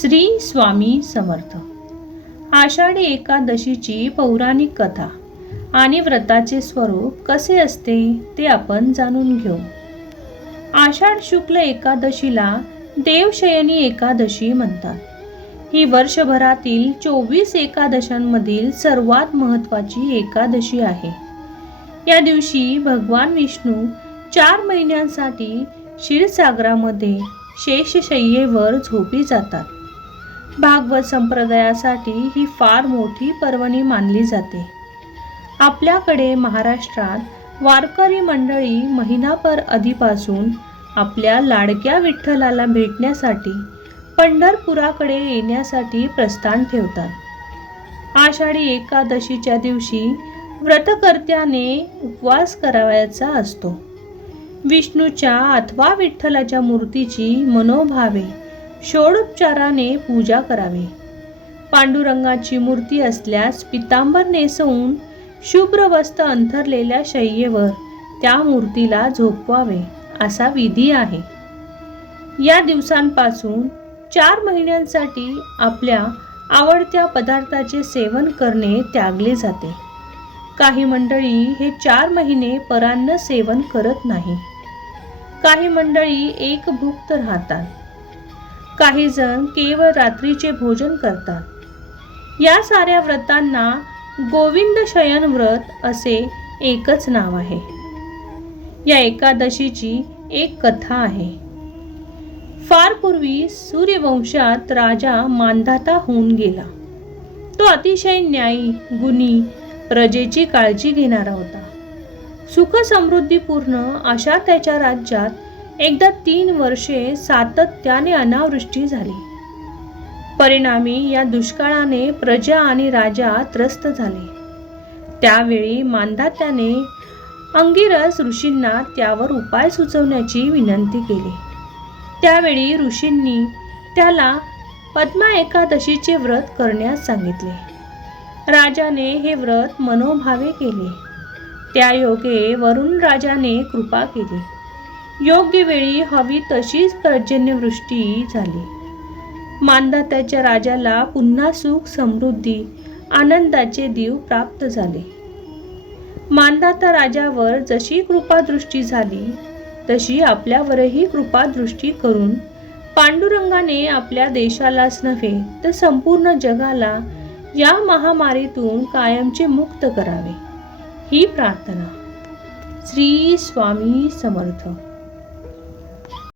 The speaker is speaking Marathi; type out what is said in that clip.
श्री स्वामी समर्थ. आषाढी एकादशीची पौराणिक कथा आणि व्रताचे स्वरूप कसे असते ते आपण जाणून घेऊ. आषाढ शुक्ल एकादशीला देवशयनी एकादशी म्हणतात. ही वर्षभरातील चोवीस एकादशांमधील सर्वात महत्त्वाची एकादशी आहे. या दिवशी भगवान विष्णू चार महिन्यांसाठी क्षीरसागरामध्ये शेषशय्येवर झोपी जातात. भागवत संप्रदायासाठी ही फार मोठी पर्वणी मानली जाते. आपल्याकडे महाराष्ट्रात वारकरी मंडळी महिनाभर आधीपासून आपल्या लाडक्या विठ्ठलाला भेटण्यासाठी पंढरपुराकडे येण्यासाठी प्रस्थान ठेवतात. आषाढी एकादशीच्या दिवशी व्रतकर्त्याने उपवास करावयाचा असतो. विष्णूच्या अथवा विठ्ठलाच्या मूर्तीची मनोभावे षोडोपचाराने पूजा करावी. पांडुरंगाची मूर्ती असल्यास पितांबर नेसवून शुभ्र वस्त्र अंथरलेल्या शय्येवर त्या मूर्तीला झोपवावे असा विधी आहे. या दिवसांपासून चार महिन्यांसाठी आपल्या आवडत्या पदार्थाचे सेवन करणे त्यागले जाते. काही मंडळी हे चार महिने परान्न सेवन करत नाही. काही मंडळी एक भुक्त राहतात. काही जण केवळ रात्रीचे भोजन करतात. या साऱ्या व्रतांना गोविंद शयन व्रत असे एकच नाव आहे. या एकादशीची एक कथा आहे. फार पूर्वी सूर्यवंशात राजा मांधाता होऊन गेला. तो अतिशय न्यायी गुणी प्रजेची काळजी घेणारा होता. सुख समृद्धीपूर्ण अशा त्याच्या राज्यात एकदा तीन वर्षे सातत्याने अनावृष्टी झाली. परिणामी या दुष्काळाने प्रजा आणि राजा त्रस्त झाले. त्यावेळी मांधात्याने अंगिरस ऋषींना त्यावर उपाय सुचवण्याची विनंती केली. त्यावेळी ऋषींनी त्याला पद्मा एकादशीचे व्रत करण्यास सांगितले. राजाने हे व्रत मनोभावे केले. त्या योगे वरुण राजाने कृपा केली. योग्य वेळी हवी तशीच पर्जन्यवृष्टी झाली. मानदात्याच्या राजाला पुन्हा सुख समृद्धी आनंदाचे देव प्राप्त झाले. मानदाता राजावर जशी कृपादृष्टी झाली तशी आपल्यावरही कृपादृष्टी करून पांडुरंगाने आपल्या देशालाच नव्हे तर संपूर्ण जगाला या महामारीतून कायमचे मुक्त करावे ही प्रार्थना. श्री स्वामी समर्थ.